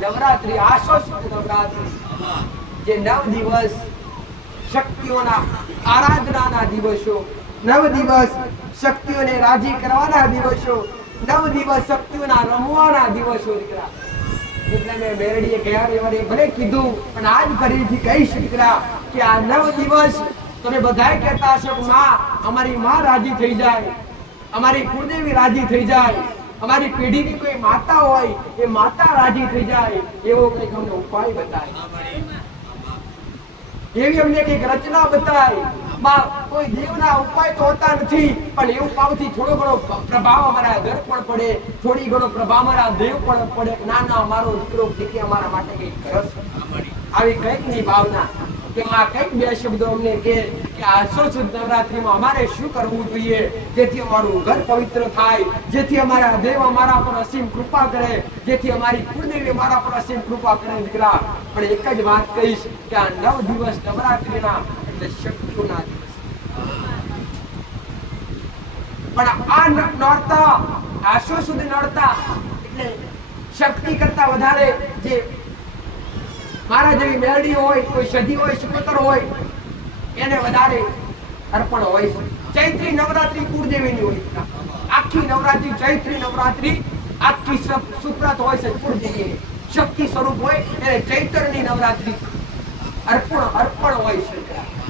નવરાત્રી આસો સુદ નવરાત્રી જે 9 દિવસ શક્તિઓના આરાધનાના દિવસો, 9 દિવસ શક્તિઓને રાજી કરવાના દિવસો, 9 દિવસ શક્તિઓના રમવાના દિવસો દીકરા. એટલે મેં મેરડીએ ગયા રવિવારે ભલે કીધું પણ આજ ફરીથી કહીશ દીકરા કે આ 9 દિવસ તમે બધાય કહેતા હશો કે માં અમારી માં રાજી થઈ જાય, અમારી કુળદેવી રાજી થઈ જાય, અમારી પેઢીની કોઈ માતા હોય એ માતા રાજી થઈ જાય, એવો કંઈક અમને ઉપાય બતાય, એવી અમને કંઈક રચના બતાય. માં કોઈ દેવના ઉપાય તો હોતા નથી પણ એવું પાવથી થોડો ઘણો પ્રભાવ અમારા ઘર પર પડે, થોડી ઘણો પ્રભાવ અમારા દેવ પર પડે. ના ના અમારો દીકરો દીકરી અમારા માટે કંઈક કરશે, આવી કંઈક ની ભાવના કે માં કંઈક બે શબ્દો અમને કે આસો સુદ નવરાત્રીમાં અમારે શું કરવું જોઈએ જેથી અમારું ઘર પવિત્ર થાય, જેથી અમારા દેવ અમારા પર અસીમ કૃપા કરે, જેથી અમારી કુળદેવી અમારા પર અસીમ કૃપા કરે દીકરા. પણ એક જ વાત કહીશ કે આ 9 દિવસ નવરાત્રીના એટલે શક્તિઓના દિવસ. પણ આ નોરતા આસો સુદ નોરતા એટલે શક્તિ કરતા વધારે જે મારા જેવી મેરડી હોય, કોઈ સધી હોય, સુપોતર હોય એને વધારે અર્પણ હોય છે. ચૈત્રી નવરાત્રી કુળદેવીની હોય, આખી નવરાત્રી ચૈત્રી નવરાત્રી આખી સુપ્રત હોય છે કુળદેવીની, શક્તિ સ્વરૂપ હોય એને ચૈત્રની નવરાત્રી અર્પણ હોય છે.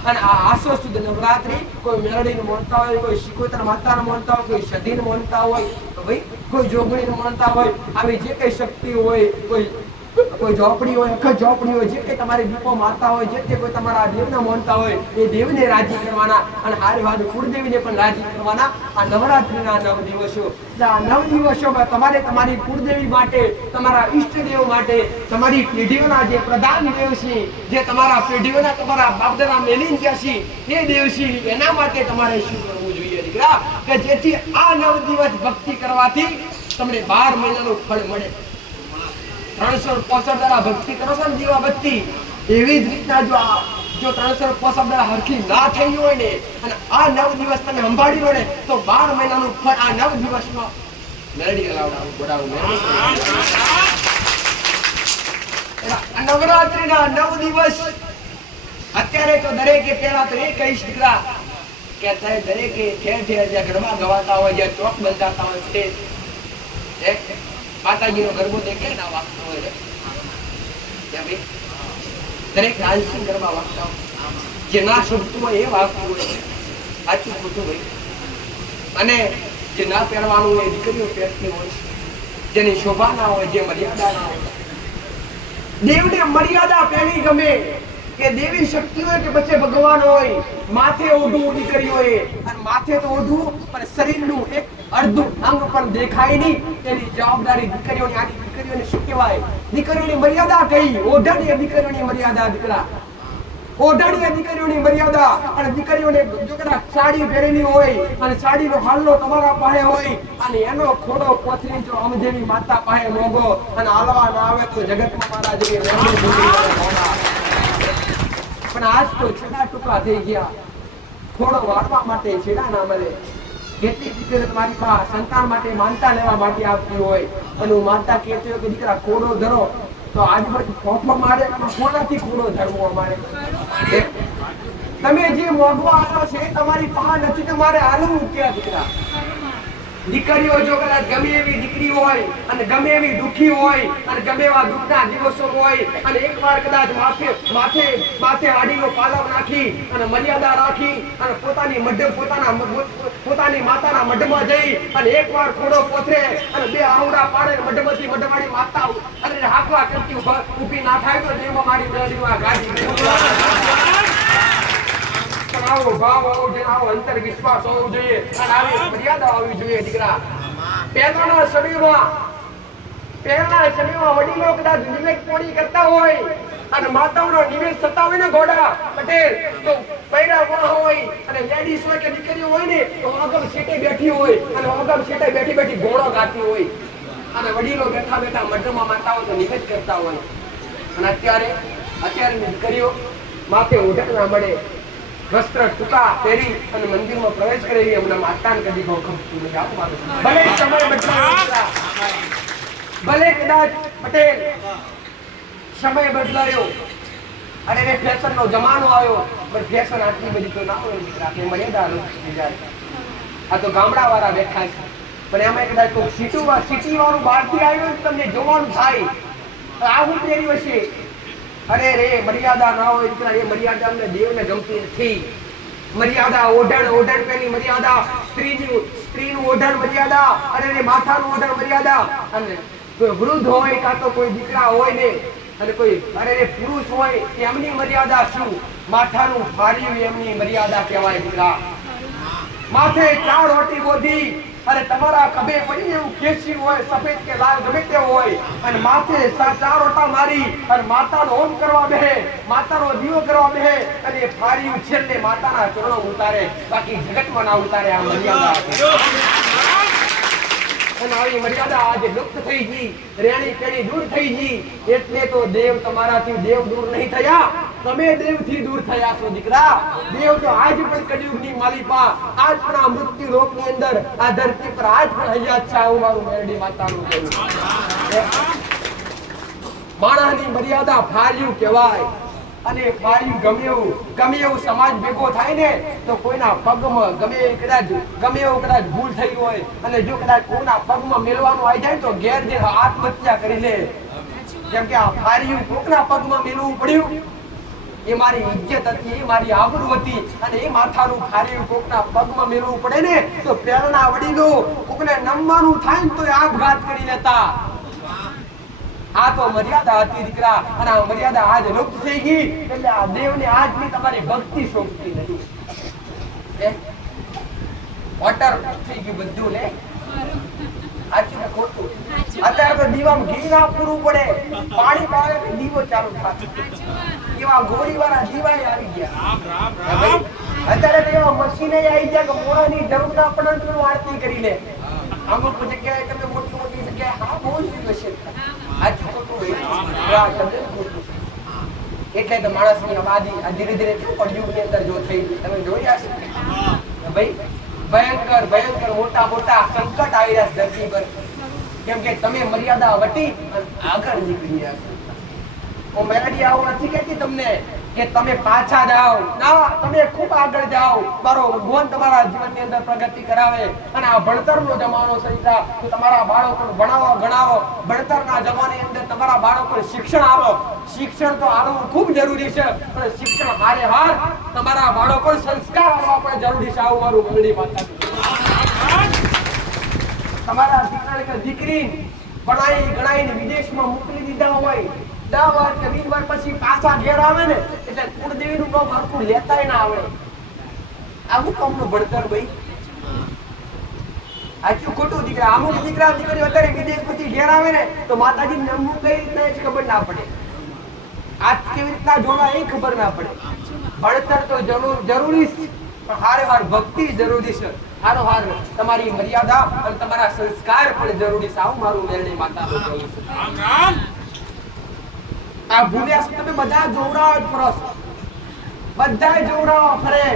અને આ આસો સુદ નવરાત્રી કોઈ મેરડીને માનતા હોય, કોઈ શિકોતર માતાને માનતા હોય, કોઈ સધીને માનતા હોય, તો ભાઈ કોઈ જોગણીને માનતા હોય, આવી જે કઈ શક્તિ હોય, કોઈ ઝોપડી હોય, અખત ઝોપડી હોય, જે કઈ તમારી દીપો માતા હોય, જે કોઈ તમારા દેવને માનતા હોય એ દેવને રાજી કરવાના અને હારી વાત કુળદેવીને પણ રાજી કરવાના આ નવરાત્રીના 9 દિવસો. આ 9 દિવસોમાં તમારે તમારી કુળદેવી માટે, તમારા ઈષ્ટદેવ માટે, તમારી પેઢીઓના જે પ્રધાન દેવ છે, જે તમારા પેઢીઓના તમારા બાપદાદા મેલીન ગયા છે એ દેવ છે, એના માટે તમારે શું કરવું જોઈએ દીકરા કે જેથી આ 9 દિવસ ભક્તિ કરવાથી તમને 12 મહિનાનું ફળ મળે. 365 દાડા ભક્તિ કરો છો ને દીવાબત્તી, એવી જ રીતના જો 365 દાડા હરખી ના થઈ હોય ને અને આ 9 દિવસ તમે સંભાળી લો ને તો 12 મહિનાનું ફળ આ 9 દિવસમાં મેળવી બોલાવું. નવરાત્રીના 9 દિવસ અત્યારે તો દરેકે પહેલા તો એ કહીશ દીકરા કે અત્યારે દરેકે ઠેર ઠેર જ્યાં ગરબા ગવાતા હોય, જ્યાં ચોક બંધાતા હોય તે માતાજીનો ગરબો દેખે ના વાગતો હોય દરેક ડાન્સિંગ ગરબા વાગતા હોય, જે ના શોભતું હોય એ વાગતું હોય, સાચું ખોટું ભાઈ. અને જે ના પહેરવાનું હોય દીકરીઓ પહેરતી હોય, જેની શોભા ના હોય, જે મર્યાદા ના હોય. દેવને મર્યાદા પહેલી ગમે કે દેવી શક્તિ હોય કે પછી ભગવાન હોય, માથે ઓઢવું દીકરીઓએ, અને માથે તો ઓઢવું પણ શરીરનું એક અડધું અંગ પણ દેખાય નહીં તેની જવાબદારી દીકરીઓની. આની દીકરીઓને શું કહેવાય? દીકરીઓની મર્યાદા કઈ? ઓઢણીય દીકરીઓની મર્યાદા દીકરા, ઓઢણીય દીકરીઓની મર્યાદા. અને દીકરીઓને જો કદાચ સાડી પહેરેલી હોય અને સાડીનો હાલનો તમારા પાસે હોય અને એનો ખોડો પોથરી જો આમ જેવી માતા પાસે મોગો અને હાલવા ના આવે તો જગતમાં મારા જેવી પણ આજ તો છેડા ટૂંકા થઈ ગયા, ખોડો વાળવા માટે છેડા ના મળે. કેટલી દીકરીઓ તમારી પાસે સંતાન માટે માનતા લેવા માટે આવતી હોય અને હું માતા કહેતી હોય કે દીકરા ખોડો ધરો તો આજુબાજુ ફોફો મારે, કોનાથી ખોડો ધરવો અમારે? તમે જે મોગવા આવો છે તમારી પાસે નથી, તમારે હાલવું ક્યાં દીકરા? દીકરીઓ જો કદાચ ગમે એવી દીકરી હોય અને ગમે એવી દુખી હોય અને ગમે એવા દુઃખના દિવસો હોય અને એકવાર કદાચ માથે આડીનો પાલવ નાખી અને મર્યાદા રાખી અને પોતાની માતાના મઢમાં જઈ અને એકવાર ખોડો પોથરે અને બે આવડા પાડે મઢમાંથી મઢવાળી માતા અને હાકવા કરતી ઊભી ના થાય તો એમાં મારી મેળવીમાં ગાડી આવો ભાવ હોવો જોઈએ, આવો અંતર વિશ્વાસ હોવો જોઈએ અને આવી મર્યાદા હોવી જોઈએ દીકરા. પહેલાના સમયમાં વડીલો કદાચ નિવેદ પોણી કરતા હોય અને માતાઓનો નિવેદ થતા હોય ને ઘોડા પટેલ તો પૈરા વાહ હોય અને લેડીઝ હોય કે દીકરીઓ હોય ને તો આગળ સીટે બેઠી હોય અને આગળ સીટે બેઠી ઘોડો ગાતી હોય અને વડીલો બેઠા મઢમાં માતાઓ તો નિવેદ કરતા હોય. અને અત્યારે દીકરીઓ માથે ઓઢક ના મળે, વસ્ત્ર ટૂંકા પહેરી અને મંદિરમાં પ્રવેશ કરે એ હમણાં માતાને કદી બહુ ગમતું નથી. ભલે સમય બદલાયો, ભલે કદાચ પટેલ સમય બદલાયો અને એ ફેશનનો જમાનો આવ્યો, પણ ફેશન આટલી બધી તો ના હોય દીકરા, આપણે મર્યાદા થઈ જાય. આ તો ગામડા વાળા બેઠા છે, પણ એમાં કદાચ કોઈ સિટી વાળું બહારથી આવ્યું તમને જોવાનું થાય આવું પહેર્યું હશે. અરે રે મર્યાદા ના હોય દીકરા, એ મર્યાદા અમને દેવને ગમતી નથી. મર્યાદા ઓઢણ પેલી મર્યાદા, સ્ત્રીનું ઓઢણ મર્યાદા, અને માથાનું ઓઢણ મર્યાદા. અને કોઈ વૃદ્ધ હોય કાં તો કોઈ દીકરા હોય ને, અને કોઈ પુરુષ હોય એમની મર્યાદા શું? માથાનું ફાર્યું એમની મર્યાદા કહેવાય દીકરા. માથે 4 રોટી બોધી અને તમારા ખભે પડીને એવું કેસરી હોય, સફેદ કે લાલ ગમે તે હોય, અને માથે 4 રોટા મારી અને માતાનો હોમ કરવા બેહે, માતાનો દીવો કરવા બેહે, અને એ ફાર્યું છેલ્લે માતાના ચરણો ઉતારે, બાકી જગતમાં ના ઉતારે. આ મર્યાદા અને આવી મર્યાદા આજે લુપ્ત થઈ ગઈ, રેણી કેણી દૂર થઈ ગઈ. એટલે તો દેવ તમારાથી દેવ દૂર નહીં થયા, તમે દેવથી દૂર થયા છો દીકરા. દેવ તો આજ પણ કળિયુગની માલિપા, આજ પણ આ મૃત્યુ લોકની અંદર આ ધરતી પર આજ પણ હૈયા છે. આવું મારું મેરડી માતાનું કહ્યું. માણસની મર્યાદા ફાર્યું કહેવાય. અને ફાર્યું ગમે એવું સમાજ ભેગો થાય ને તો કોઈના પગમાં ગમે એવું કદાચ ભૂલ થઈ હોય, અને જો કદાચ કોઈના પગમાં મેલવાનું આવી જાય તો ઘેર જે આત્મહત્યા કરી લે. કેમ કે આ ફાર્યું કોકના પગમાં મેલવું પડ્યું, એ મારી ઇજ્જત હતી, એ મારી આબરૂ હતી. અને એ માથાનું ફાર્યું કોકના પગમાં મેલવું પડે ને તો પહેલાના વડીલો કોકને નમવાનું થાય ને તો આપઘાત કરી લેતા. આ તો મર્યાદા હતી દીકરા, અને આ મર્યાદા આજ લુપ્ત થઈ ગઈ. એટલે આ દેવને આજની તમારી ભક્તિ શોભતી નથી. વોટર થઈ ગયું બધું લે. સાચું ને ખોટું? અત્યારે તો દીવામાં ઘી ના પૂરવું પડે, પાણી પાવે તો દીવો ચાલુ થાય. એવા ગોળી વાળા દીવા આવી ગયા. અત્યારે તો એવા મશીને આવી ગયા કે મોરાની જરૂર ના પડે તો આરતી કરી લે. અમુક જગ્યાએ તમે મોટી જગ્યાએ હા બહુ જ છે. સાચું ખોટું એટલે તો માણસની આબાદી આ ધીરે ધીરે કળિયુગની અંદર જો થઈ તમે જોયા છે ભાઈ, ભયંકર મોટા સંકટ આવી રહ્યા છે ધરતી પર. કેમ કે તમે મર્યાદા વટી અને આગળ નીકળી રહ્યા છો. હું મેલડી આવું નથી કહેતી તમને કે તમે પાછા જાઓ, ના, તમે ખૂબ આગળ જાઓ. મારો ભગવાન તમારા જીવનની અંદર પ્રગતિ કરાવે. અને આ ભણતરનો જમાનો છે તો તમારા બાળકોને ભણાવો ગણાવો. ભણતરના જમાનાની અંદર તમારા બાળકોને શિક્ષણ આપો. શિક્ષણ તો આપવું ખૂબ જરૂરી છે, પણ શિક્ષણ હારે હાર તમારા બાળકોને સંસ્કાર આપવા પણ જરૂરી છે. આવું મારું મેલડી માતા. તમારા દીકરા કે દીકરી ભણાઈ ગણાઈને વિદેશમાં મોકલી દીધા હોય, 10 વાર કે 20 વાર પછી પાછા ઘેર આવે ને એટલે કુળદેવીનું નામ હરખું લેતાય ના આવે. આવું કામનું ભણતર ભાઈ. સાચું ખોટું દીકરા? અમુક દીકરા દીકરીઓ અત્યારે વિદેશ પછી ઘેર આવે ને તો માતાજી નામનું કઈ રીતના ખબર ના પડે, આજ કેવી રીતના જોવા એ ખબર ના પડે. ભણતર તો જરૂરી છે, પણ હારે હાર ભક્તિ જરૂરી છે. હારો હાર તમારી મર્યાદા અને તમારા સંસ્કાર પણ જરૂરી છે. આવું મારું મેરડી માતાનું કહેવું છે. આ ભૂલ્યા તમે બધા જોવડાવ ફરો, બધા જોવડાવ ફરે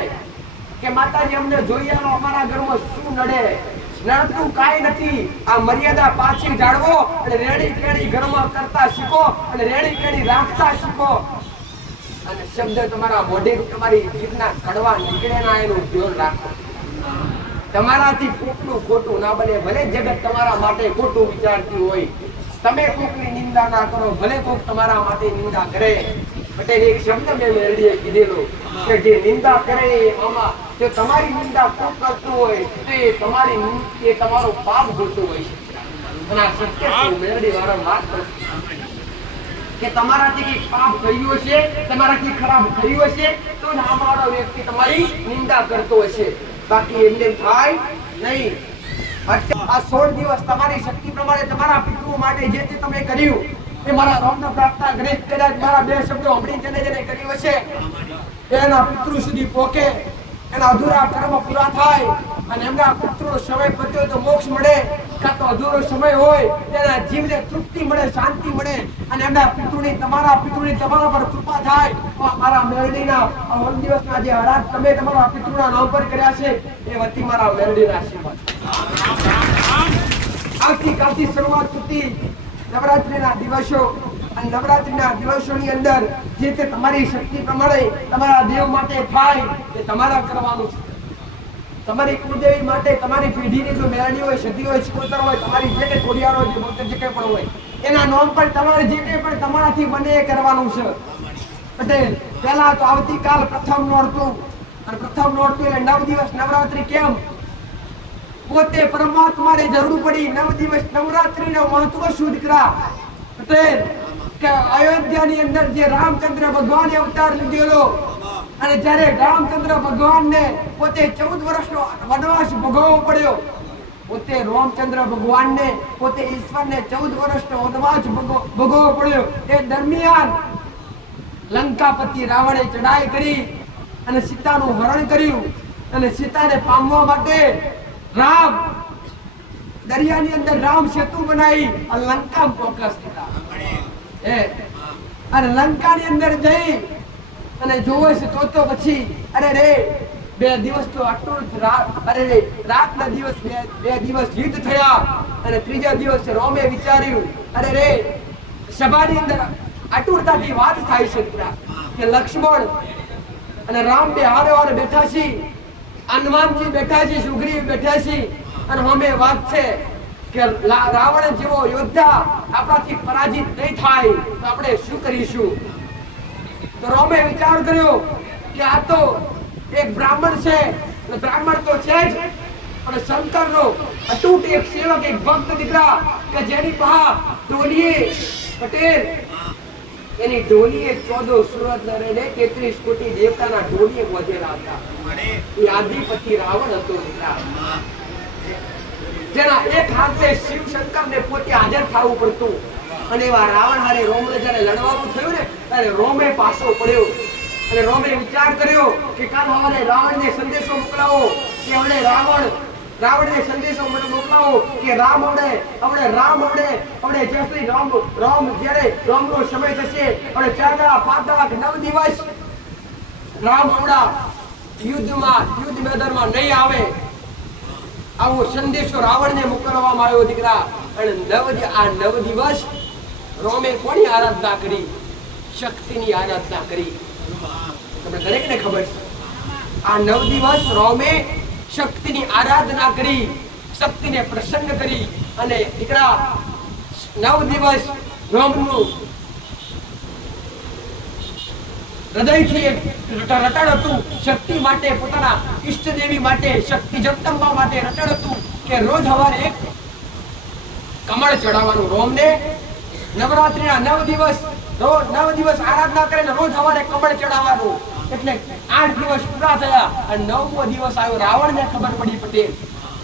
કે માતાજી અમને જોઈએ અમારા ઘરમાં શું નડે. નડતું કાંઈ નથી. આ મર્યાદા પાછી જાળવો અને રેડી કેડી ઘરમાં કરતા શીખો અને રેડી કેડી રાખતા શીખો. અને શબ્દ તમારા મોઢે તમારી જીભના કડવા નીકળે ના એનું ધ્યાન રાખો. તમારાથી કોકનું ખોટું ના બને. ભલે જગત તમારા માટે ખોટું વિચારતી હોય, તમે કોકની નિંદા ના કરો, ભલે કોક તમારા માટે નિંદા કરે. એટલે એક શબ્દ મેં મેરડીએ કીધેલો કે જે નિંદા કરે આમાં તે તમારી નિંદા કોક કરતું હોય તો એ તમારો પાપ જોતું હોય છે. અને આ સત્ય મેરડી વારંવાર કે તમારાથી કઈ પાપ થયું હશે, તમારાથી ખરાબ થયું હશે તો જ આમારો વ્યક્તિ તમારી નિંદા કરતો હશે, બાકી એમને થાય નહીં. આ 16 દિવસ તમારી શક્તિ પ્રમાણે તમારા પિતૃઓ માટે જે તે તમે કર્યું એ મારા રામના પ્રાર્થના કરે. કદાચ મારા 2 શબ્દો સાંભળી જેને કર્યું હશે એના પિતૃ સુધી પહોંચે, એના અધૂરા કર્મ પૂરા થાય અને એમના પુત્રનો સમય પત્યો તો મોક્ષ મળે, કાં તો અધૂરો સમય હોય તેના જીવને તૃપ્તિ મળે, શાંતિ મળે અને એમના પિતૃની તમારા પર કૃપા થાય. મારા મેરડીના આ દિવસના જે હરાજ તમે તમારા પિતૃના નામ પર કર્યા છે એ વતી મારા મેરડીના આશીર્વાદ. આવતીકાલથી શરૂઆત થતી નવરાત્રિના દિવસો અને નવરાત્રીના દિવસોની અંદર જે તે તમારી શક્તિ પ્રમાણે તમારા દેવ માટે થાય તે તમારા કરવાનું છે. તમારી કુળદેવી માટે તમારી પેઢીની જો મેળાની હોય, સદી હોય, સ્કોતર હોય, તમારી જે કંઈ ખોડિયાર હોય, જે બોતર જે કંઈ પણ હોય એના નામ પણ તમારે જે કંઈ પણ તમારાથી બને એ કરવાનું છે. પટેલ પહેલા તો આવતીકાલ પ્રથમ નોરતું, અને પ્રથમ નોરતું એટલે 9 દિવસ નવરાત્રી. કેમ? પોતે પરમાત્માને જરૂર પડી 9 દિવસ નવરાત્રીનો મહત્વ શું દીકરા? પટેલ કે અયોધ્યાની અંદર જે રામચંદ્ર ભગવાને અવતાર લીધેલો, અને જ્યારે રામચંદ્ર ભગવાનને પોતે 14 વર્ષનો વનવાસ ભોગવવો પડ્યો, પોતે રામચંદ્ર ભગવાનને પોતે ઈશ્વરને 14 વર્ષનો વનવાસ ભોગવવો પડ્યો, એ દરમિયાન લંકાપતિ રાવણે ચડાઈ કરી અને સીતાનું હરણ કર્યું, અને સીતાને પામવા માટે રામ દરિયાની અંદર રામ સેતુ બનાવી અને લંકામાં ફોકસ થયા. અને લંકાની અંદર જઈ અને જોવે છે તો પછી અરે રે 2 દિવસ તો અટૂટ અરે રે રાતના દિવસ 2 દિવસ યુદ્ધ થયા, અને ત્રીજા દિવસે રોમે વિચાર્યું અરે રે સભાની અંદર અટૂટતાથી વાત થાય છે કે લક્ષ્મણ અને રામ બે હારે હારે બેઠા છે, હનુમાનજી બેઠા છે, સુગ્રીવ બેઠા છે, અને અમે વાત છે કે રાવણ જેવો યોદ્ધા આપણાથી પરાજિત નહીં થાય તો આપણે શું કરીશું? તો રોમે વિચાર કર્યો કે આ તો એક બ્રાહ્મણ છે, બ્રાહ્મણ તો છે જ, અને શંકરનો અતૂટ એક સેવક, એક ભક્ત દીકરા કે જેની પાસે ઢોલીએ પટેલ એની ઢોલીએ 14 સુરત નરેને 33 કોટી દેવતાના ઢોલીએ વધેલા હતા. એ આદિપતિ રાવણ હતો દીકરા, જેના એક હાથે શિવ શંકરને પોતે હાજર થવું પડતું. અને એવા રાવણ હારે રોમને જ્યારે લડવાનું થયું ને ત્યારે રોમે પાછો પડ્યો, અને રોમે વિચાર કર્યો કે કાલ સવારે રાવણને સંદેશો મોકલાવો કે હવે રાવણને સંદેશો મોકલાવો કે રામ જેસલી રામ જ્યારે રામનો સમય થશે, અને 4 દાડા 5 દાડા 9 દિવસ રામ યુદ્ધ મેદાનમાં નહીં આવે, આવો સંદેશો રાવણને મોકલવામાં આવ્યો દીકરા. અને 9 દિવસ રોમે કોની આરાધના કરી? શક્તિની આરાધના કરી. તમને દરેકને ખબર છે આ 9 દિવસ રોમે શક્તિની આરાધના કરી, શક્તિને પ્રસન્ન કરી. અને દીકરા 9 દિવસ રોમનું હૃદયથી એક રટણ હતું શક્તિ માટે, પોતાના ઈષ્ટદેવી માટે, શક્તિ જગદંબા માટે રટણ હતું કે રોજ સવારે એક કમળ ચડાવવાનું. રોમને નવરાત્રીના 9 દિવસ આરાધના કરીને રોજ સવારે કમળ ચડાવવાનું. એટલે 8 દિવસ પૂરા થયા, અને 9મો દિવસ આવ્યો. રાવણને ખબર પડી પટેલ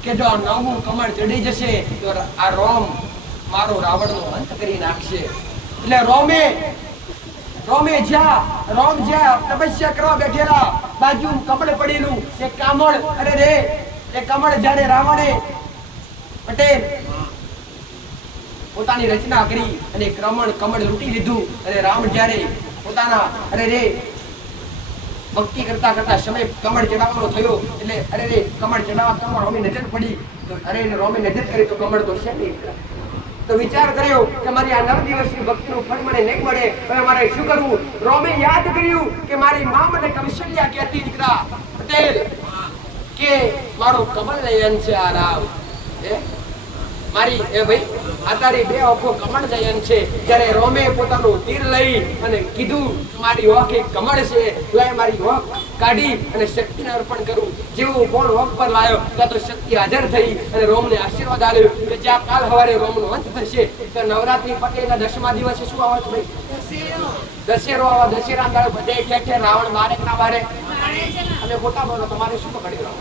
કે જો આ 9મું કમળ ચડી જશે તો આ રોમ મારો રાવણનો અંત કરી નાખશે. એટલે રોમ જ્યાં તપસ્યા કરવા બેઠેલા, બાજુ કમળ પડેલું એ કમળ, અરે રે એ કમળ જ્યારે રાવણે પટેલ પોતાની રચના કરી અને કમળ લૂંટી લીધું, અને રામ જ્યારે પોતાના અરે રે ભક્તિ કરતા કરતા સમય કમળ ચડાવવાનો થયો, એટલે અરે રે કમળ ચડાવવા રોમે નજર પડી, તો અરે રોમે નજર કરી તો કમળ તો છે નહીં. તો વિચાર કર્યો કે મારી આ 9 દિવસની ભક્તિનું ફળ મને નહીં મળે, હવે મારે શું કરવું? રોમે યાદ કર્યું કે મારી મા મને કૌશલ્યા કહેતી દીકરા પટેલ કે મારો કમળ નયન છે આ રામ, મારી ભાઈ આ તારી 2 આંખો કમળ નયન છે. જ્યારે રોમે પોતાનું તીર લઈ અને કીધું મારી આંખ એક કમળ છે, તો મારી આંખ કાઢી અને શક્તિને અર્પણ કરું. જેવું બોલ આંખ પર લાયો ત્યાં તો શક્તિ હાજર થઈ, અને રોમને આશીર્વાદ આપ્યો કે જ્યાં કાલ સવારે રોમનો અંત થશે તો નવરાત્રી પટેલના 10મા દિવસે શું આવે છે ભાઈ? દશેરો આવે. દશેરા દાડે બધે ઠેઠે રાવણ મારે ના મારે, અને ખોટા બોલો તમારે શું પકડી રામ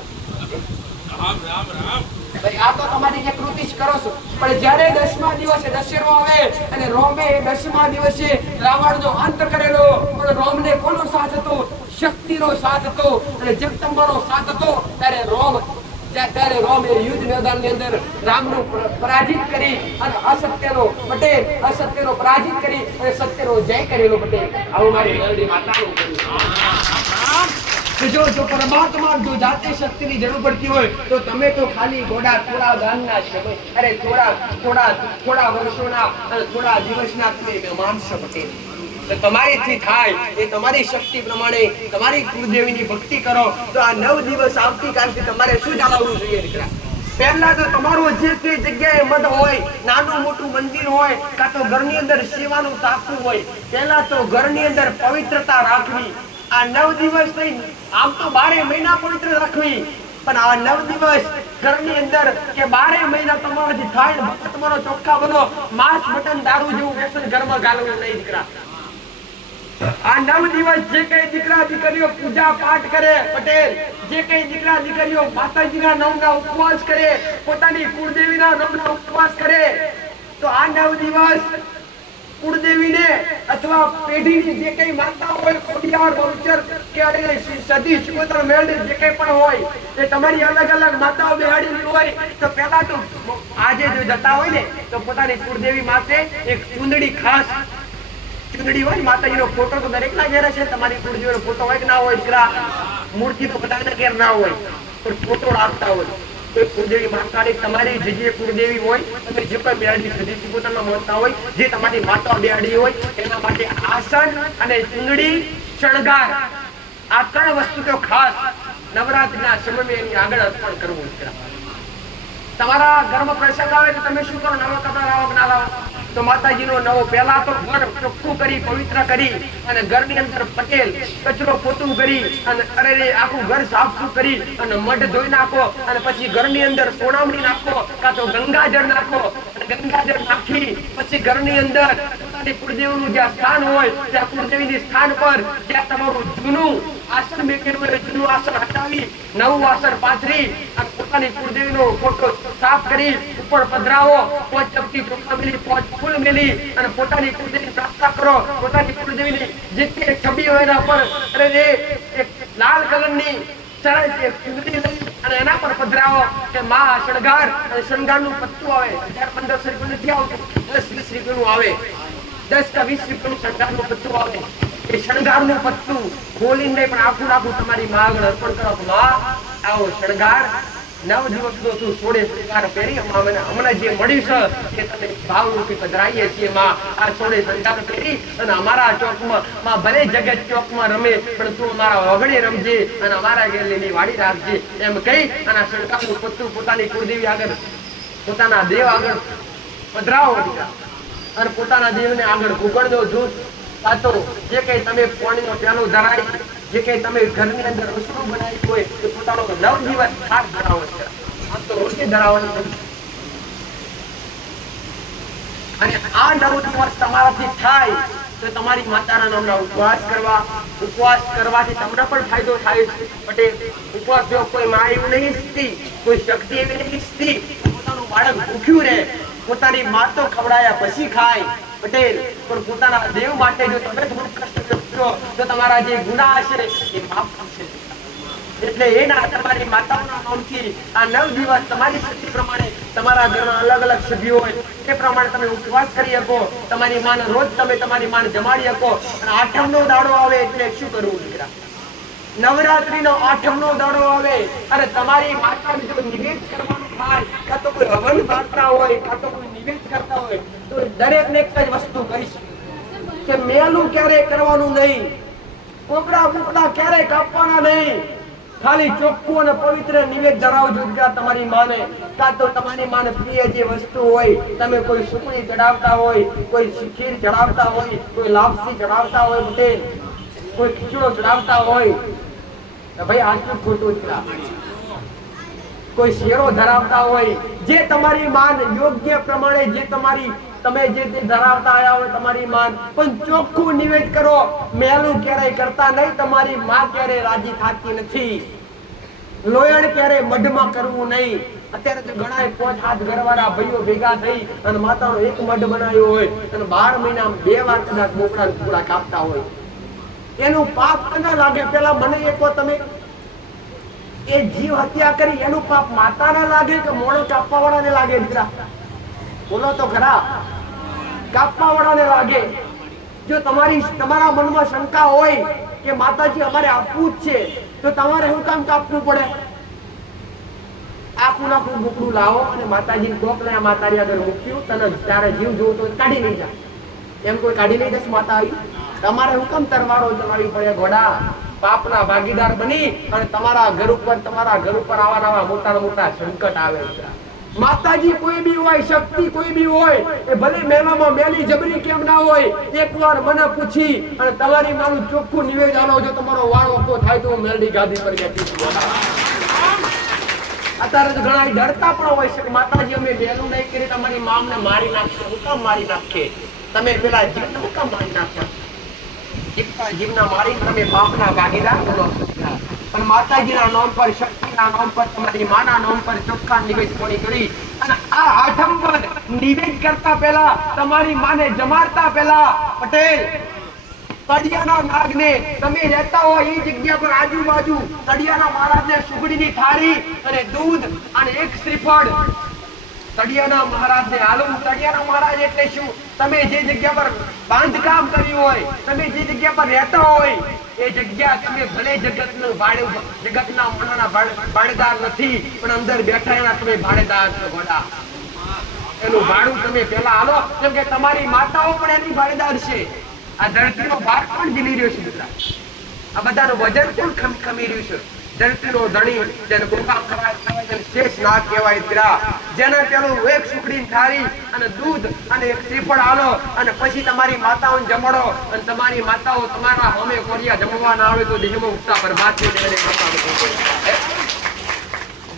ભાઈ? આ તો તમારી જે કૃતિ જ કરો છો. પણ જ્યારે 10મા દિવસે દશેરો આવે અને રોમે 10મા દિવસે રાવણનો અંત કરેલો, પણ રોમને કોનો સાથ હતો? શક્તિનો સાથ હતો, અને જગદંબાનો સાથ હતો. ત્યારે રોમે યુદ્ધ મેદાનની અંદર રામનું પરાજિત કરી અને અસત્યનો પરાજિત કરી અને સત્યનો જય કરેલો પટેલ. આવું મારી મેલડી માતાનું કર્યું. કે જો પરમાત્મા જો જાતે શક્તિની જરૂર પડતી હોય તો તમે તો ખાલી થોડા ગામના છો, અરે થોડા વર્ષોના અને થોડા દિવસના તમે માનશો પટેલ. તો તમારીથી થાય એ તમારી શક્તિ પ્રમાણે તમારી કુળદેવીની ભક્તિ કરો. તો આ 9 દિવસ આવતીકાલથી તમારે શું જાળવવું જોઈએ દીકરા? પહેલા તો તમારું જે તે જગ્યાએ મઠ હોય, નાનું મોટું મંદિર હોય, કાં તો ઘરની અંદર સેવાનું તાકવું હોય, પહેલા તો ઘરની અંદર પવિત્રતા રાખવી. આ 9 દિવસ નહીં, આમ તો 12 મહિના પવિત્ર રાખવી, પણ આ 9 દિવસ ઘરની અંદર કે 12 મહિના તમારાથી થાય તમારો ચોખ્ખા બનો. માંસ મટન દારૂ જેવું વ્યસન ઘરમાં ગાલવું નહીં દીકરા. આ 9 દિવસ જે કઈ દીકરા દીકરીઓ પૂજા પાઠ કરે પટેલ, જે કઈ દીકરા દીકરીઓ માતાજીના નામના ઉપવાસ કરે, પોતાની કુળદેવીના નામના ઉપવાસ કરે, તો આ 9 દિવસ કુળદેવીને અથવા પેઢીની જે કઈ માતા હોય, ખોડિયાર બહુચર કે સદી શિકોતર મેળવી જે કઈ પણ હોય, એ તમારી અલગ અલગ માતાઓ બેહાડેલી હોય, તો પહેલા તો આજે જો જતા હોય ને તો પોતાની કુળદેવી માટે એક ચૂંદડી, ખાસ ચૂંદડી હોય, માતાજીનો ફોટો તો દરેકના ઘેર છે. તમારી કુળદેવીનો ફોટો હોય કે ના હોય દીકરા? મૂર્તિ તો બધાના ઘેર ના હોય, પણ ફોટો રાખતા હોય. કોઈ કુળદેવી માતાની તમારી જે કુળદેવી હોય, તમે જે કોઈ બેહાડી સદી શિકોતરમાં માનતા હોય, જે તમારી માતા બેહાડી હોય, એના માટે આસન અને ચૂંદડી, શણગાર, આ 3 વસ્તુ તો ખાસ નવરાત્રિના સમયમાં એની આગળ અર્પણ કરવું દીકરા. તમારા ઘરમાં પ્રસંગ આવે તો તમે શું કરો? નવા કપડા લાવો કે ના લાવો? તો માતાજીનો નવો પહેલા તો ઘર ચોખ્ખું કરી, પવિત્ર કરી, અને ઘરની અંદર પટેલ કચરો પોતું કરી, અને અરે આખું ઘર સાફ કરી, અને મઢ ધોઈ નાખો, અને પછી ઘરની અંદર સોનામણી નાખો, કાં તો ગંગાજળ નાખો, અને ગંગાજળ નાખી પછી ઘરની અંદર પોતાની કુળદેવીનું જ્યાં સ્થાન હોય ત્યાં કુળદેવીની સ્થાન પર જ્યાં તમારું જૂનું આસન મેકેલું હોય, જૂનું આસન હટાવી નવું આસન પાથરી અને પોતાની કુળદેવીનો ફોટો સાફ કરી ઉપર પધરાવો. 5 ચપટી ચોખા મેલી, 5 ફૂલ મેલી અને પોતાની કુળદેવીની પ્રાર્થના કરો. પોતાની કુળદેવીની જે તે છબી હોય એના પર અરે એક લાલ કલરની ચૂંદડી લઈ અને એના પર પધરાવો કે માં શણગાર. અને શણગારનું પત્તું આવે 1500 રૂપિયા નથી આવતું, 10-20 રૂપિયાનું આવે, 10 કે 20 રૂપિયાનું શણગારનું પત્તું આવે. એ શણગારનું પત્તું ખોલીને નહીં પણ આખું તમારી માં આગળ અર્પણ કરો. માં આવો શણગાર 9 દિવસનો તું સોળે શણગાર પહેરી હમણાં જે મળ્યું છે કે તમે ભાવરૂપી પધરાઈએ છીએ માં, આ સોળે શણગાર પહેરી અને અમારા ચોકમાં માં ભલે જગત ચોકમાં રમે પણ તું અમારા વગડે રમજે અને અમારા ઘેરની વાડી રાખજે એમ કહી અને આ શણગારનું પત્તું પોતાની કુળદેવી આગળ, પોતાના દેવ આગળ પધરાવો દીકરા. અને પોતાના દેવને આગળ ગુગળનો જૂથ કાતો જે કઈ તમે પાણીનો પ્યાલો ધરાય, જે કઈ તમે ઘરની અંદર રસોડું બનાવી હોય તો પોતાનો 9 દિવસ ખાસ ધરાવો છે. આમ તો રોટલી ધરાવવાની નથી. અને આ 9 દિવસ તમારાથી થાય તો તમારી માતાના નામના ઉપવાસ કરવાથી તમને પણ ફાયદો થાય છે પટેલ. ઉપવાસ જો કોઈ માં એવું નહીં ઈચ્છતી, કોઈ શક્તિ એવી નહીં ઈચ્છતી, પોતાનું બાળક ભૂખ્યું રહે, પોતાની માતો ખવડાયા પછી ખાય પટેલ, પણ પોતાના દેવ માટે જો તમે થોડું કષ્ટ કરશો તો તમારા જે ગુનાહ હશે એ માફ થશે. એટલે એના તમારી માતાઓના નામથી આ 9 દિવસ તમારી શક્તિ પ્રમાણે તમારા ઘરના અલગ અલગ સભ્યો હોય એ પ્રમાણે તમે ઉપવાસ કરી શકો. તમારી માને રોજ તમે તમારી માને જમાડી શકો. અને 8મનો દાડો આવે એટલે શું કરવું દીકરા? નવરાત્રીનો 8મનો દાડો આવે અને તમારી માતાને જો નિવેદ કરવાનું થાય, કાં તો કોઈ હવન કરતા હોય, કાં તો કોઈ નિવેદ કરતા હોય, તો દરેકને એક જ વસ્તુ કહીશ કે મેલું ક્યારેય કરવાનું નહીં, કોકડા બુકડા ક્યારેય કાપવાના નહીં, ખાલી ચોખ્ખું અને પવિત્ર નિવેદ ધરાવજો તમારી માને. કાં તો તમારી માને પ્રિય જે વસ્તુ હોય, તમે કોઈ સુખડી ચડાવતા હોય, કોઈ ખીર ચડાવતા હોય, કોઈ લાપસી ચડાવતા હોય, બટેલ કોઈ ખીચડો ચડાવતા હોય, ભાઈ આટલું ખોટું છે. કોઈ શેરો ધરાવતા હોય, જે તમારી માન યોગ્ય પ્રમાણે જે તમારી તમે જે ધરાવતા આવ્યા હોય તમારી માન, પણ ચોખ્ખું નિવેદ કરો. મેલું ક્યારેય કરતા નહીં. તમારી માં ક્યારેય રાજી થતી નથી. લોયણ ક્યારેય મઢમાં કરવું નહીં. અત્યારે તો ઘણા 5-7 ઘરવાળા ભાઈઓ ભેગા થઈ અને માતાનો એક મઢ બનાવ્યો હોય અને 12 મહિનામાં 2 વાર કદાચ બોકડા પૂરા કાપતા હોય, એનું પાપ ન લાગે? પેલા મને એ કહો, તમે એ જીવ હત્યા કરી એનું પાપ માતાને લાગે કે મોણો કાપવા વાળાને લાગે દીકરા? બોલો તો ખરા. કાપવા વાળાને લાગે. જો તમારા મનમાં શંકા હોય કે માતાજી અમારે આપવું જ છે, તો તમારે શું કામ કાપવું પડે? આખું નાખું બુકડું લાવો અને માતાજીને કોક ને માતાજી આગળ મૂક્યું, તને તારે જીવ જોવું તો કાઢી લઈ જા. એમ કોઈ કાઢી લઈ જશે માતા આવી? તમારે શું કામ તરવારો ચલાવવી પડે ઘોડા? પાપના ભાગીદાર બની અને તમારા ઘર ઉપર આવા મોટા સંકટ આવે છે. માતાજી કોઈ બી હોય, શક્તિ કોઈ બી હોય, એ ભલે મેલામાં મેલી જબરી કેમ ના હોય, એકવાર મને પૂછી અને તમારી મારું ચોખ્ખું નિવેદ આલો, જો તમારો વાળ ઓછો થાય તો હું મેલડી ગાદી પર બેઠી છું. અત્યારે તો ઘણા ડરતા પણ હોય છે કે માતાજી અમે વહેલું નહીં કરી તમારી મામને મારી નાખશે. હું કામ મારી નાખે? તમે પેલા જીવને હું કામ મારી નાખ્યા? જીવના મારી તમે પાપના ભાગીદાર બનો. પણ માતાજીના નામ પર, શક્તિના નામ પર, તમારી માના નામ પર ચોખ્ખા નિવેદ કોણી કરી અને આ આઠમ પર નિવેદ કરતા પહેલા, તમારી માને જમાડતા પહેલા, પટેલ તળિયાના નાગને તમે રહેતા હોય એ જગ્યા પર આજુબાજુ તળિયાના મહારાજને સુગડીની થાળી અને દૂધ અને એક શ્રીફળ તળિયાના મહારાજને આલવું. તળિયાના મહારાજ એટલે શું? તમે જે જગ્યા પર બાંધકામ કર્યું હોય, તમે જે જગ્યા પર રહેતા હોય, એ જગ્યા તમે ભલે જગતના મનના ભાડેદાર નથી, પણ અંદર બેઠા એના તમે ભાડેદાર છો. ઘોડા એનું ભાડું તમે પેલા આલો, કેમ કે તમારી માતાઓ પણ એની ભાડેદાર છે. આ ધરતીનો ભાર પણ ઝીલી રહ્યો છે મિત્રો. આ બધાનું વજન પણ ખમી રહ્યું છે. ધરતીનો ધણી જેને ગોકામ કહેવાય, જેને શેષ નાગ કહેવાય ત્રા, જેને પેલું એક સુખડીની થાળી અને દૂધ અને એક શ્રીફળ આલો અને પછી તમારી માતાઓને જમાડો અને તમારી માતાઓ તમારા હોમે કોરિયા જમવા ના આવે તો દેહમાં ઉઠતા બરબાદ થઈ જાય.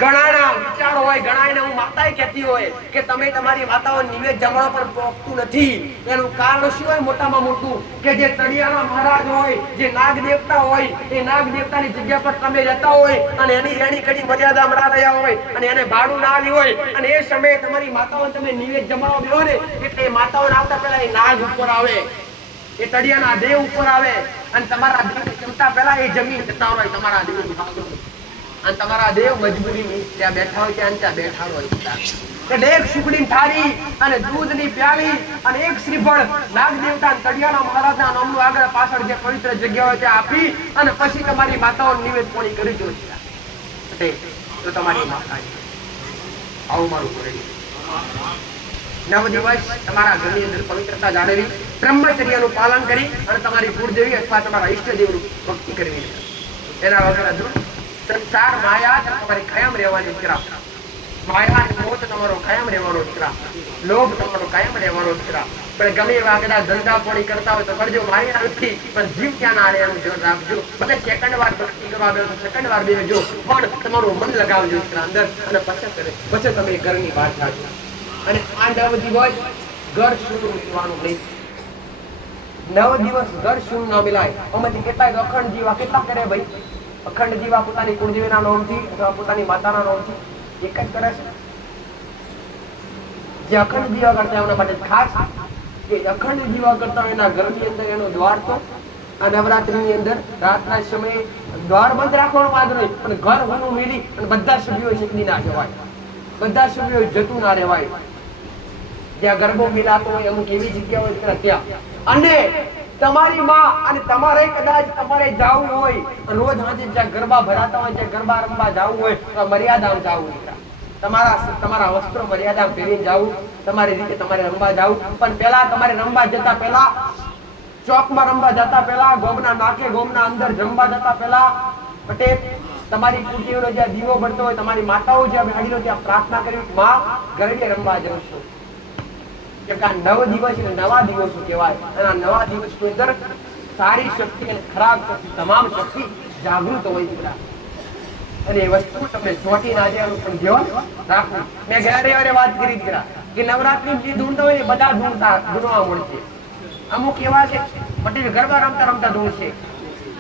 ઘણાના વિચારો હોય, ઘણાને હું માતાએ કહેતી હોય કે તમે તમારી માતાઓને નિવેદ જમાડો પણ પહોંચતું નથી. એનું કારણ શું હોય? મોટામાં મોટું કે જે તળિયાના મહારાજ હોય, જે નાગ દેવતા હોય, એ નાગ દેવતાની જગ્યા પર તમે રહેતા હોય અને એની રેણી કડી મર્યાદામાં ના રહ્યા હોય અને એને ભાડું ના આવ્યું હોય અને એ સમયે તમારી માતાઓને તમે નિવેદ જમાડો બેહો ને, એટલે એ માતાઓને આવતા પહેલા એ નાગ ઉપર આવે, એ તળિયાના દેવ ઉપર આવે અને તમારા દેવ જમતા પહેલા એ જમીન જતા હોય તમારા દેવની ભાગો. અને તમારા દેવ મજબૂરી ત્યાં બેઠા હોય ત્યાં બેઠા હોય. એટલે એક સુખડીની થાળી અને દૂધની પ્યાલી અને એક શ્રીફળ નાગ દેવતા તળિયાના મહારાજના નામનું આગળ પાછળ જે પવિત્ર જગ્યા હોય ત્યાં આપી અને પછી તમારી માતાઓ નિવેદ કોણી કરી દો છે. તો તમારી માતા આવું મારું કરે. 9 દિવસ તમારા ઘરની અંદર પવિત્રતા જાળવી, બ્રહ્મચર્યનું પાલન કરી અને તમારી કુળદેવી અથવા તમારા ઈષ્ટદેવની ભક્તિ કરવી. એના વગર અધૂરું. સંસાર માયા તમારી કાયમ રહેવાની દીકરા. માયા મોત તમારો કાયમ રહેવાનો દીકરા. લોભ તમારો કાયમ રહેવાનો દીકરા. પણ ગમે એવા કદાચ ધંધા પોણી કરતા હોય તો કરજો, મારી નથી, પણ જીવ ક્યાં ના રહે એનું ધ્યાન રાખજો. ભલે સેકન્ડ વાર ભક્તિ કરવા બેસો, સેકન્ડ વાર બેસજો, પણ તમારું મન લગાવજો દીકરા અંદર અને પછી તમે ઘરની બહાર થાજો. અને આ 9 દિવસ ઘર શૂન્ય રહેવાનું નહીં. 9 દિવસ ઘર શૂન્ય ના મિલાય. આમાંથી કેટલાક અખંડ જીવા કેટલા કરે ભાઈ? અખંડ જીવા પોતાની કુળદેવીના નામથી અથવા પોતાની માતાના નામથી એક જ કરે છે. જે અખંડ જીવા કરતા એના માટે ખાસ કે અખંડ જીવા કરતા એના ઘરની અંદર એનો દ્વાર તો આ નવરાત્રીની અંદર રાતના સમયે દ્વાર બંધ રાખવાનો વાંધો નહીં, પણ ઘર હોનું મેલી અને બધા સભ્યો નીકળી ના જવાય, બધા સભ્યો જતું ના રહેવાય. જ્યાં ગરબો મિલાતો હોય અમુક એવી જગ્યા હોય ત્યાં, અને તમારી માં અને તમારે કદાચ તમારે જવું હોય રોજ સાંજે જ્યાં ગરબા ભરાતા હોય, જ્યાં ગરબા રમવા જવું હોય તો મર્યાદામાં જવું. તમારા વસ્ત્રો મર્યાદા પહેરીને જવું, તમારી રીતે તમારે રમવા જવું. પણ પેલા તમારે રમવા જતા પહેલા, ચોકમાં રમવા જતા પહેલા, ગોમના નાકે ગોમના અંદર જમવા જતા પહેલા, પટેલ તમારી કુટીનો જ્યાં દીવો બળતો હોય, તમારી માતાઓ જ્યાં બેઠેલો ત્યાં પ્રાર્થના કરી, માં ગરબે રમવા જઉં છું. કે 9 દિવસ એટલે નવા દિવસો કહેવાય. અને આ નવા દિવસની અંદર સારી શક્તિ અને ખરાબ શક્તિ તમામ શક્તિ જાગૃત હોય છે. અને એ વસ્તુ તમને ચોટી ના દેવાનું પણ ધ્યાન રાખવું. મેં ગયા રવિવારે વાત કરી કે નવરાત્રી જે ધૂણતા હોય એ બધા ધૂણવા મળશે. અમુક એવા છે પટેલ ગરબા રમતા રમતા ધૂણશે.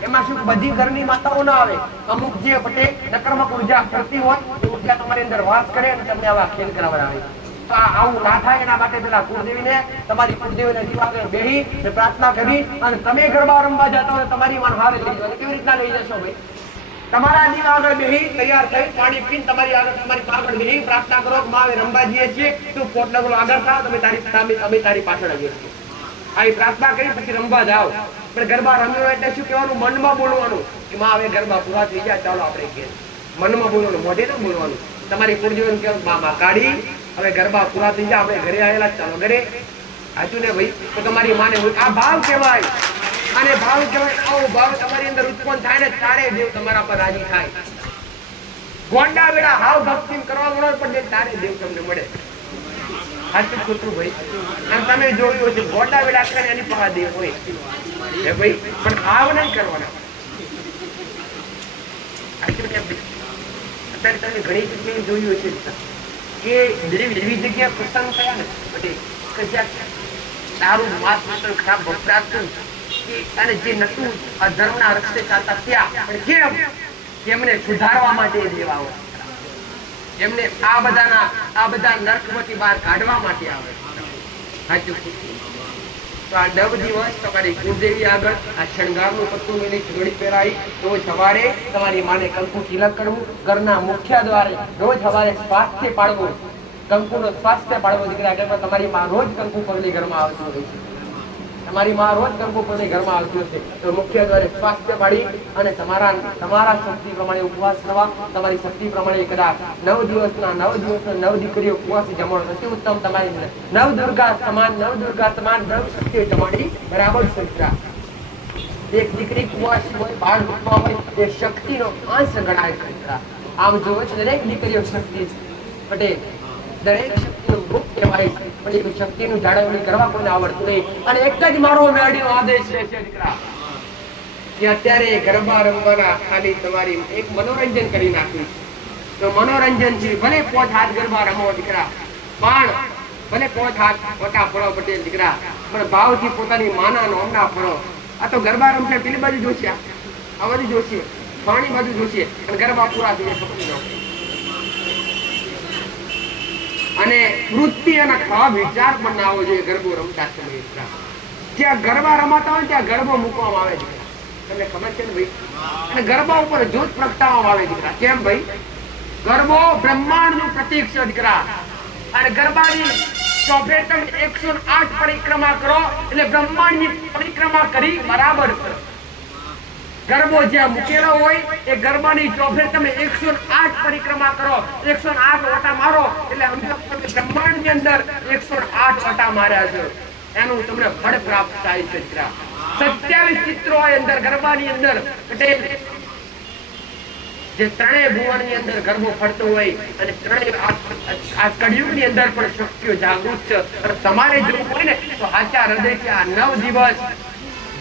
એમાં શું બધી ઘરની માતાઓ ના આવે, અમુક જે પટેલ નકારાત્મક ઉર્જા કરતી હોય એ ઉર્જા તમારી અંદર વાસ કરે અને તમને આવા ખેલ કરાવડાવે. તો આવું ના થાય એના માટે પેલા કુળદેવીને, તમારી કુળદેવીને દીવા બેહી પ્રાર્થના કરી અને તમે ગરબા રમવા જતા હોય તમારી માન હારે લઈ જાવ. કેવી રીતના લઈ જશો ભાઈ? તમારા દીવા આગળ બેહી તૈયાર થઈ પાણી પીને તમારી આગળ બેહી પ્રાર્થના કરો કે માં રમવા જઈએ છીએ, તું પોટ નગરો આગળ થા, અમે તારી પાછળ આવીએ છીએ. આવી પ્રાર્થના કરી પછી રમવા જાઓ. પણ ગરબા રમ્યો એટલે શું કહેવાનું? મનમાં બોલવાનું કે માં હવે ગરબા પૂરા થઈ ગયા, ચાલો આપણે ઘેર. મનમાં બોલવાનું, મોઢે ન બોલવાનું. તમારી કુળદેવીને કહો માં કાઢી હવે ગરબા પૂરા થઈ ગયા, આપણે ઘરે આવેલા, ચાલો ઘરે. સાચું ને ભાઈ? તો તમારી માને આ ભાવ કહેવાય. અને ભાવ કહેવાય. આવો ભાવ તમારી અંદર ઉત્પન્ન થાય ને તારે દેવ તમારા પર રાજી થાય. ગોંડા વેડા હાવ ભક્તિ કરવા મળો પણ તારે દેવ તમને મળે. સાચું ખોટું ભાઈ? અને તમે જોયું હશે ગોંડા વેડા કરે એની પાસે દેવ હોય એ ભાઈ, પણ ભાવ નહીં કરવાના. અત્યારે તમે ઘણી જગ્યાએ જોયું હશે કે એવી જગ્યાએ પ્રસંગ થયા ને પછી દારૂ માંસ મટન ખરાબ વપરાતું અને જે નતું અધર્મના રસ્તે ચાલતા ત્યાં પણ કેમ? એમને સુધારવા માટે દેવા આવે, એમને આ બધા નર્કમાંથી બહાર કાઢવા માટે આવે. સાચું. તો આ 9 દિવસ તમારી કુળદેવી આગળ આ શણગારનું પત્તું મેલી જોડી પહેરાવી રોજ સવારે તમારી માને કંકુ તિલક કરવું, ઘરના મુખ્ય દ્વારે રોજ સવારે સ્વાસ્થ્ય પાડવું, કંકુનો સ્વાસ્થ્ય પાડવો. દીકરા ઘરમાં તમારી માં રોજ કંકુ પગલી ઘરમાં આવતી હોય છે. તમારી માં રોજ કંકુ પગલી ઘરમાં આવતી હશે તો મુખ્ય દ્વારે સ્વાસ્થ્ય પાડી અને તમારા શક્તિ પ્રમાણે ઉપવાસ કરવા. તમારી શક્તિ પ્રમાણે કદાચ 9 દિવસના 9 દીકરીઓ ઉપવાસ જમણ અતિ ઉત્તમ. તમારી નવદુર્ગા સમાન 9 શક્તિઓ જમાડી બરાબર સંસ્કાર. એક દીકરી ઉપવાસ હોય, બાળ રૂપમાં હોય એ શક્તિનો અંશ ગણાય સંસ્કાર. આમ જોવે છે દરેક દીકરીઓ શક્તિ છે પટેલ, દરેક શક્તિનું રૂપ કહેવાય છે. પણ એ શક્તિનું જાળવણી કરવા કોઈને આવડતું નહીં. અને એક જ મારો મેળીનો આદેશ છે દીકરા કે અત્યારે ગરબા રમવાના ખાલી તમારી એક મનોરંજન કરી નાખ્યું છે. તો મનોરંજન છે, ભલે 5 હાથ ગરબા રમો દીકરા, પણ ભલે 5 હાથ વટા ફળો પટેલ દીકરા, પણ ભાવથી પોતાની માના નોમના ફળો. આ તો ગરબા રમશે પેલી બાજુ જોશે, આ બાજુ જોશે, પાણી બાજુ જોશે અને ગરબા પૂરા થઈને પકડી જાઓ. અને વૃત્તિ અને ખરાબ વિચાર પણ ના આવવો જોઈએ ગરબો રમતા સમયે. જ્યાં ગરબા રમાતા હોય ત્યાં ગરબો મૂકવામાં આવે છે. તમને ખબર છે ને ભાઈ? અને ગરબા ઉપર જ્યોત પ્રગટાવવામાં આવે દીકરા. કેમ ભાઈ? ગરબો બ્રહ્માંડનું પ્રતીક છે દીકરા. અને ગરબાની ચોફે તમે 108 પરિક્રમા કરો એટલે બ્રહ્માંડની પરિક્રમા કરી બરાબર છે. ગરબો જ્યાં મૂકેલો હોય એ ગરબાની ચોફે તમે 108 પરિક્રમા કરો, 108 વટા મારો એટલે બ્રહ્માંડની અંદર 108 વટા માર્યા છે. એનું તમને ફળ પ્રાપ્ત થાય છે. 27 ચિત્રો અંદર ગરબાની અંદર પટેલ જે ત્રણેય ભુવનની અંદર ગરબો ફરતો હોય અને ત્રણેય આ કળિયુગની અંદર પણ શક્તિઓ જાગૃત છે. અને તમારે જોવું હોય ને તો સાચા હૃદયથી આ 9 દિવસ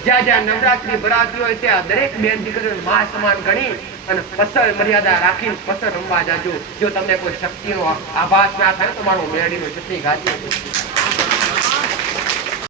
જ્યાં નવરાત્રી ભરાતી હોય ત્યાં દરેક બેન દીકરીઓ મા સમાન ગણી અને પસર મર્યાદા રાખીને પસર રમવા જાજો. જો તમને કોઈ શક્તિનો આભાસ ના થાય તો મારો મેળીનો ચટણી ગાતી